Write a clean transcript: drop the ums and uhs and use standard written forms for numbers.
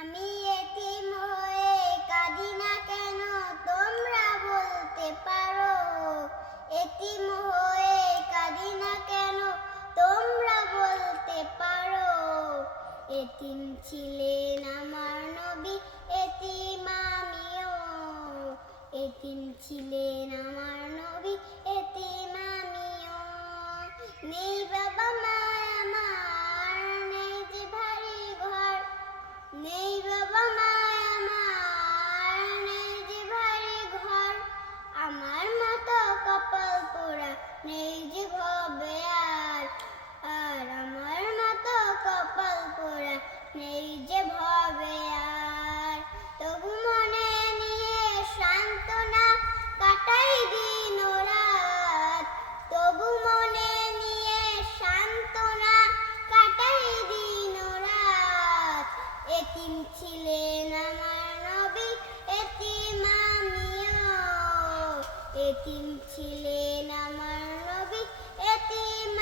আমি এতিম হয়ে কাঁদি না কেন তোমরা বলতে পারো। এতিম হয়ে কাঁদি না কেন তোমরা বলতে পারো। এতিম ছিলেন আমার নবী, এতিম আমিও। এতিম ছিলেন আমার নবী, এতিম আমিও। নেই বাবা মা আমার, নেই যে ভারী ঘর। নেই বাবা মা আমার, নেই যে ভারী ঘর। আমার মতো কপাল পোড়া নেই যে ভবে আর। আর আমার মতো কপাল পোড়া নেই যে ভবে আর। তবু মনে নিয়ে সান্ত্বনা কাটাই দিন ও রাত। তবু মনে নিয়ে সান্ত্বনা কাটাই দিন ও রাত। এতিম ছিলেন আমার নবী, এতিম আমিও। এতিম ছিলেন আমার নবী, এতিম